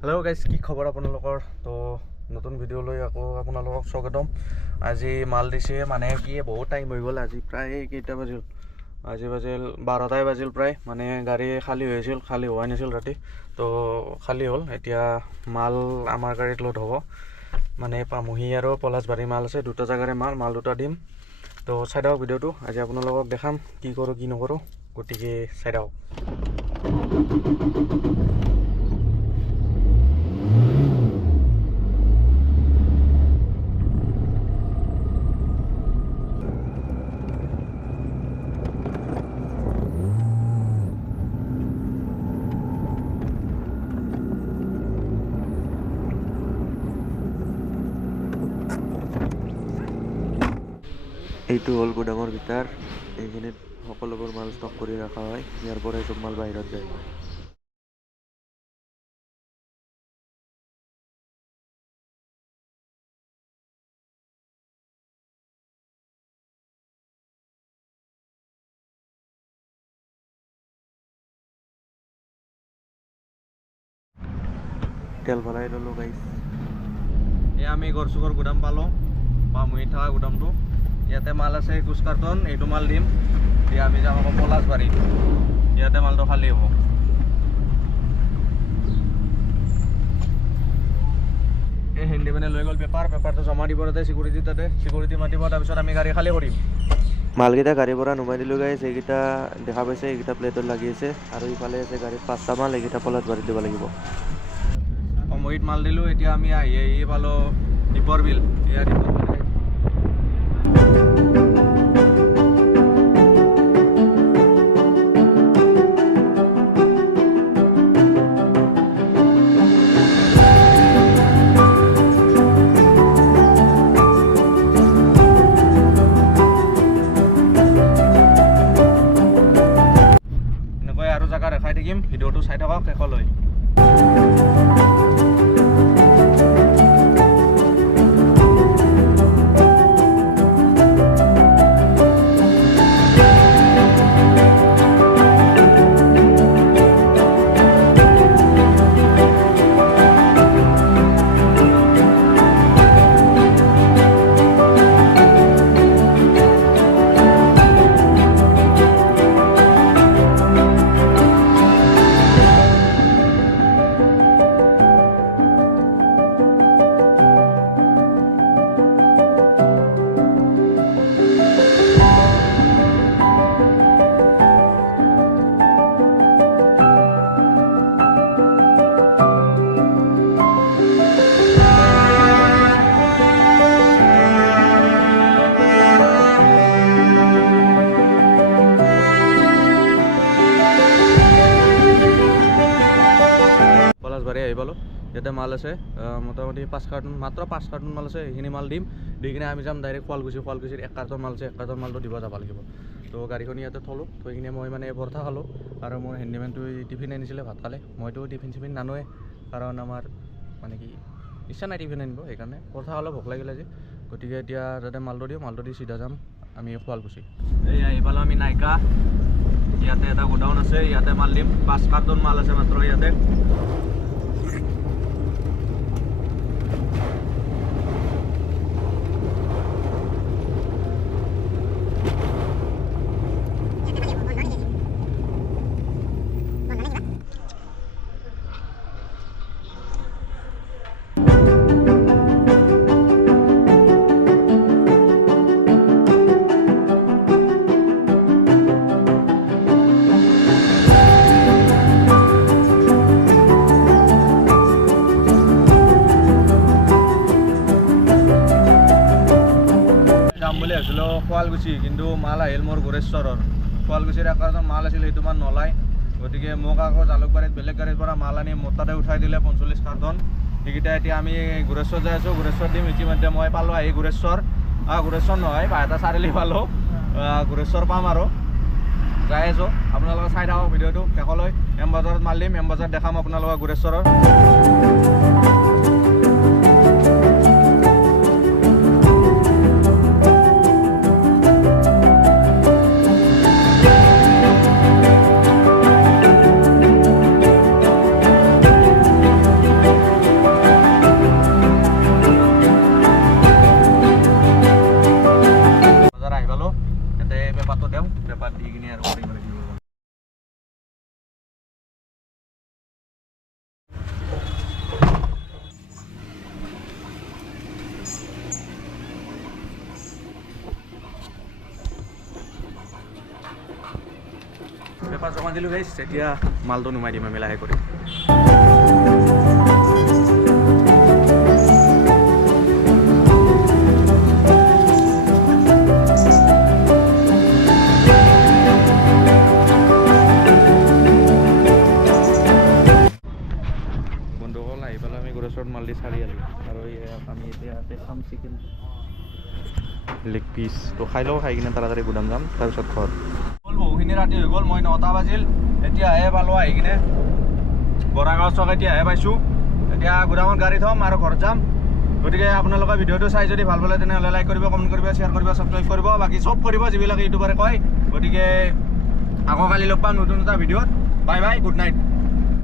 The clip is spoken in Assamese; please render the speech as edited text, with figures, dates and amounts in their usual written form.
হেল্ল' গাইজ, কি খবৰ আপোনালোকৰ? তো নতুন ভিডিঅ'লৈ আকৌ আপোনালোকক স্বাগতম। আজি মাল দিছে মানে কি বহুত টাইম হৈ গ'ল। আজি প্ৰায় কেইটা বাজিল? আজি বাজিল 12টাই বাজিল প্ৰায়। মানে গাড়ী খালী হৈছিল, খালী হোৱাই নাছিল ৰাতি, তো খালী হ'ল। এতিয়া মাল আমাৰ গাড়ীত লোড হ'ব। মানে পামহি আৰু পলাশবাৰী মাল আছে, দুটা জেগাৰে মাল দুটা দিম। তো চাই থাকক ভিডিঅ'টো। আজি আপোনালোকক দেখাম কি কৰোঁ কি নকৰোঁ, গতিকে চাই থাকক। এইটো হ'ল গুদামৰ ভিতৰ। এইখিনিত সকলোবোৰ মাল ষ্টক কৰি ৰখা হয়। ইয়াৰ পৰাই চব মাল বাহিৰত যায়। তেল ভৰাই ল'লোঁ গাইছ। এয়া আমি গড়চুকৰ গুদাম পালোঁ, পামহি থকা গুদামটো। ইয়াতে মাল আছে 21 কাৰ্টন, এইটো মাল দিম। এতিয়া আমি যাম আকৌ পলাশবাৰীত, ইয়াতে মালটো খালী হ'ব। এই হেণ্ডিমেনে লৈ গ'ল পেপাৰটো জমা দিব তাতে চিকিউৰিটি মাতিব, তাৰপিছত আমি গাড়ী খালী কৰিম। মালকেইটা গাড়ীৰ পৰা নমাই দিলোঁ গাইছ। এইকেইটা দেখা পাইছে, এইকেইটা প্লেটত লাগি আছে। আৰু ইফালে আছে গাড়ীত 5টা মাল, এইকেইটা পলাশবাৰীত দিব লাগিব। মহিত মাল দিলোঁ। এতিয়া আমি আহি পালোঁ দীপৰ বিল। এয়া দীপৰ বিল। এনেকৈ আৰু জেগা দেখাই থাকিম, ভিডিঅ'টো চাই থাকক শেষলৈ। পলাশবাৰী আহি পালোঁ। ইয়াতে মাল আছে মোটামুটি 5 কাৰ্টন, মাত্ৰ 5 কাৰ্টন মাল আছে। এইখিনি মাল দিম, দি কিনে আমি যাম ডাইৰেক্ট শুৱালকুছিৰ 1 কাৰ্টন মাল আছে, 1 কাৰ্টন মালটো দিব যাব লাগিব। তো গাড়ীখন ইয়াতে থলোঁ, থৈ কিনে মই মানে পৰঠা খালোঁ। আৰু মোৰ হেণ্ডিমেনটো টিফিন আনিছিলে, ভাত খালে। মইতো টিফিন নানোৱে, কাৰণ আমাৰ মানে কি ইচ্ছা নাই টিফিন আনিব, সেইকাৰণে পৰঠা অলপ ভোক লাগিলে যে। গতিকে এতিয়া যাতে মালটো দি চিধা যাম আমি শুৱালকুছি। এই আহি পালোঁ আমি নাইকা। ইয়াতে এটা গোডাউন আছে, ইয়াতে মাল দিম। 5 কাৰ্টন মাল আছে মাত্ৰ ইয়াতে। বুলি ভাবিছিলোঁ শুৱালকুছি, কিন্তু মাল আহিল মোৰ গোৰেশ্বৰৰ। শুৱালকুছিৰ 1 কাৰ্টন মাল আছিল, সেইটো মাল নলাই। গতিকে মোক আকৌ জালুকবাৰীত বেলেগ গাড়ীৰ পৰা মাল আনি মোৰ তাতে উঠাই দিলে 45 কাৰ্টন। সেইকেইটা এতিয়া আমি গোৰেশ্বৰ যাই আছোঁ, গোৰেশ্বৰ দিম। ইতিমধ্যে মই পালোঁ আহি গোৰেশ্বৰ নহয়, বাইহাটা চাৰিআলি পালোঁ। গোৰেশ্বৰ পাম আৰু যাই আছোঁ। আপোনালোকে চাই থাকক ভিডিঅ'টো শেষলৈ। এম বজাৰত মাল দিম, এম বজাৰত দেখাম আপোনালোকক গোৰেশ্বৰৰ। টকা জমা দিলোঁ গাইছ এতিয়া মালটো নুমাই দিম আমি লাহে কৰি বন্ধুসকল আহি পেলাই আমি গোৰেশ্বৰত মাল দি চাৰি আলোঁ আৰু আমি এতিয়া খাম চিকেন লেগ পিচ তো খাই লওঁ খাই কিনে তাড়াতাড়ি গুদাম যাম তাৰপিছত ঘৰ বহুখিনি ৰাতি হৈ গ'ল মই 9টা বাজিল এতিয়াহে পালোঁ আহি কিনে বৰাগাঁও চক এতিয়াহে পাইছোঁ এতিয়া গুদামত গাড়ী থ'ম আৰু ঘৰত যাম গতিকে আপোনালোকে ভিডিঅ'টো চাই যদি ভাল পালে তেনেহ'লে লাইক কৰিব কমেণ্ট কৰিব শ্বেয়াৰ কৰিব ছাবস্ক্ৰাইব কৰিব বাকী চব কৰিব যিবিলাক ইউটিউবাৰে কয় গতিকে আকৌ কালি লগ পাম নতুন এটা ভিডিঅ'ত বাই বাই গুড নাইট